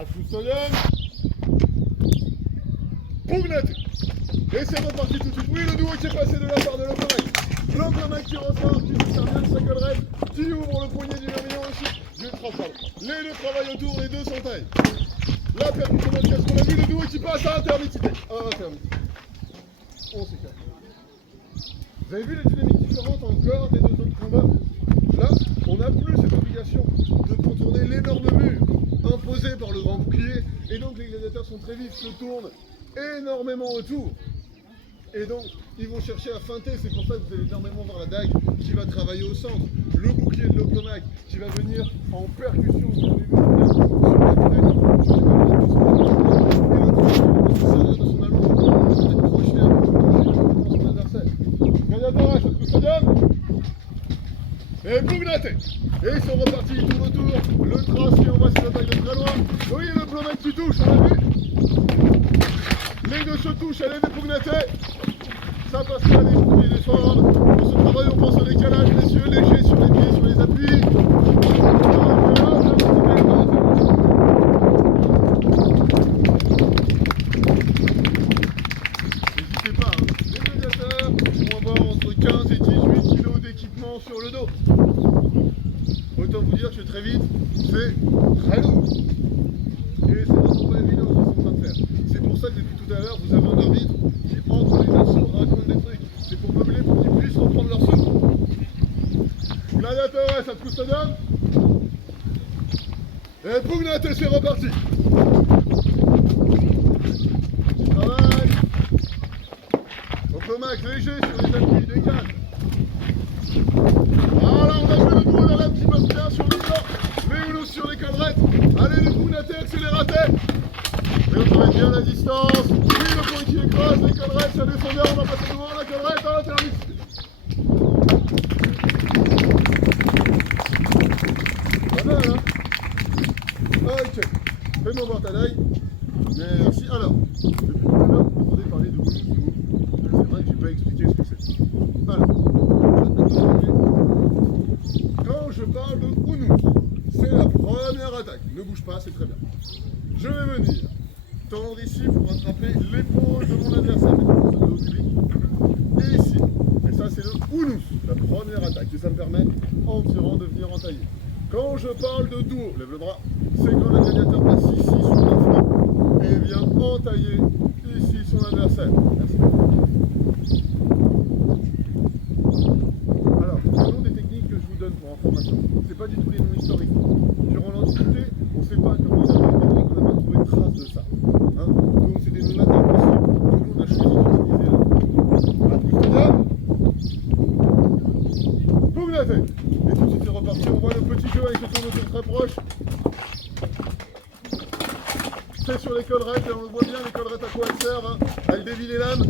à Foussolium. Pugnaté. Et c'est reparti tout de suite. Oui, le duo qui est passé de la part de l'Opomac. L'Opomac qui ressort, qui se sert bien de sa collerette, qui ouvre le poignet du vermillon aussi. Du trapal. Les deux travaillent autour, les deux sont taillés. La percussion de pièce qu'on a vu, le duo qui passe à intermittité. On s'écarte. Vous avez vu les dynamiques différentes encore des deux autres combats? Là, on n'a plus cette obligation de contourner l'énorme mur imposé par le grand bouclier. Et donc les gladiateurs sont très vifs, se tournent énormément autour. Et donc, ils vont chercher à feinter. C'est pour ça que vous allez énormément voir la dague qui va travailler au centre. Le bouclier de l'Opomac qui va venir en percussion. Vous avez vu, sur la crête, sur les colonnes, et l'autre va se servir de son allonge pour peut-être projeter un peu son adversaire. Gladiateur, ça te stadium. Et Pugnaté. Et ils sont repartis, ils tournent autour. Le trace qui envoie ses attaques de très loin. Oui, le Plomac qui touche, on l'a vu. Les deux se touchent, elle est des Pugnaté. Ça passe pas des boucliers des formes. Pour ce travail, on pense au décalage, messieurs, léger sur les pieds, sur les appuis. N'hésitez pas, hein. Les gladiateurs vont avoir entre 15 et 18 kg d'équipement sur le dos. Autant vous dire que très vite, c'est très lourd. Et c'est vraiment pas évident ce qu'ils sont en train de faire. C'est pour ça que depuis tout à l'heure, vous avez un arbitre qui, entre les assauts, raconte des trucs. C'est pour meubler, pour qu'ils puissent reprendre leur souffle. Gladiateur, ça te coûte donne. Et Pugnaté, c'est reparti. Travail. Opomac léger sur les appuis, décale. Ah là, on a vu le duo, la lame qui passe bien sur le corps. Les houlos sur les collerettes. Allez, les Pugnaté, accélérateur. Et on travaille bien la distance. Oui, le point qui écrase, les collerettes, ça descend bien, on va passer devant la collerette à l'intermittité. Pas mal, hein? Ok. Fais-moi voir ta dague. Merci. Alors, depuis tout à l'heure, vous m'entendez parler de Ounous. C'est vrai que j'ai pas expliqué ce que c'est. Alors, quand je parle de Ounous, c'est la première attaque. Ne bouge pas, c'est très bien. Je vais venir tendre ici pour attraper l'épaule de mon adversaire. Et ici. Et ça, c'est le Ounous, la première attaque. Et ça me permet, en tirant, de venir entailler. Quand je parle de duo, lève le bras, c'est quand le gladiateur passe ici sur le front et vient entailler ici son adversaire. Merci. Alors, le nom des techniques que je vous donne pour information, c'est pas du tout les noms historiques. Durant l'Antiquité, on ne sait pas comment ils appellent les techniques, on n'a pas trouvé de trace de ça. Hein, donc c'est des noms latins possibles que nous on a choisi d'utiliser là. Pugnaté. Et tout de suite c'est reparti, on voit le petit jeu avec le tourne-autour très proche. C'est sur les collerettes, et on voit bien les collerettes à quoi elles servent, hein. Elle dévie les lames.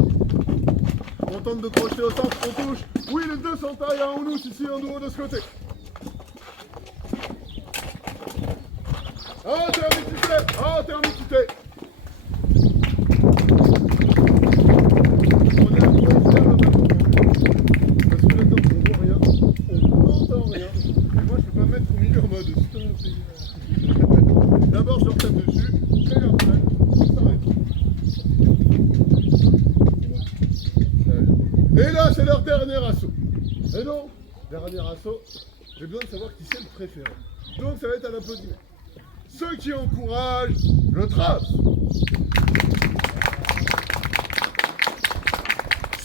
On tente de crocheter au centre, on touche. Oui, les deux s'entaillent à Ounous ici, un duo de ce côté. Intermittité, intermittité. On est à quoi faire là maintenant? Parce que là-dedans, on voit rien, on n'entend rien. Et moi, je peux pas me mettre au milieu en mode stop. D'abord, je leur tape dessus, et après, ça s'arrête. Et là, c'est leur dernier assaut. Et non, dernier assaut, j'ai besoin de savoir qui c'est le préféré. Donc, ça va être à l'applaudissement. Ceux qui encouragent le trace.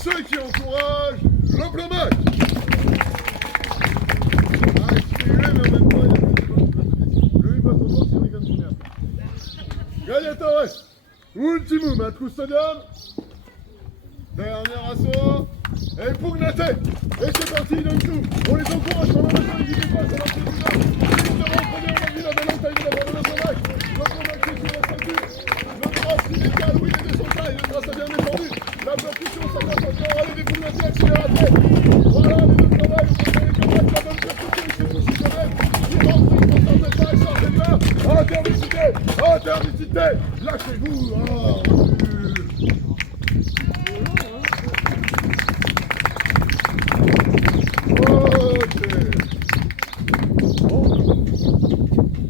Ceux qui encouragent l'Opomac. Ah, il est hué, mais en même temps, il a fait le hué pas trop fort, sinon il vient de finir. Gladiatores, ultimum ad custodiam. Dernier assaut. Et Pugnaté. Et c'est parti, d'un coup. On les encourage pendant la fin, n'hésitez pas, c'est leur président. Ils seront premiers, on a vu la belle entaille de la part de l'Opomac. L'Opomac qui est sur la ceinture. Le trace qui décale, oui, les deux sont tailles. Le trace a bien défendu. La percussion, ça passe encore. Allez, des Pugnaté accélératés. Voilà, les deux travaillent. On peut les combattre, la bonne percussion, ils se touchent quand même. Ils rentrent, ils ne sortent pas, ils sortent pas. Intermittité, intermittité. Lâchez-vous. Oh,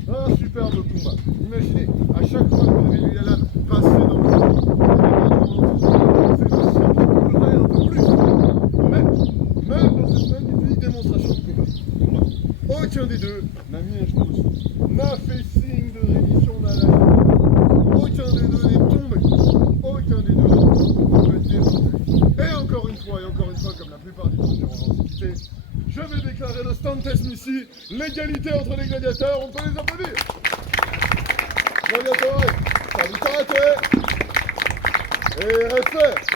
un superbe combat. Imaginez, à chaque des deux n'a mis un genou dessus, n'a fait signe de reddition d'Allah. Aucun des deux n'est tombé. Aucun des deux ne peut être démonté. Et encore une fois, comme la plupart des temps durant l'Antiquité, je vais déclarer le Stantes Missi, l'égalité entre les gladiateurs, on peut les applaudir. Gladiatore, salutate et respect.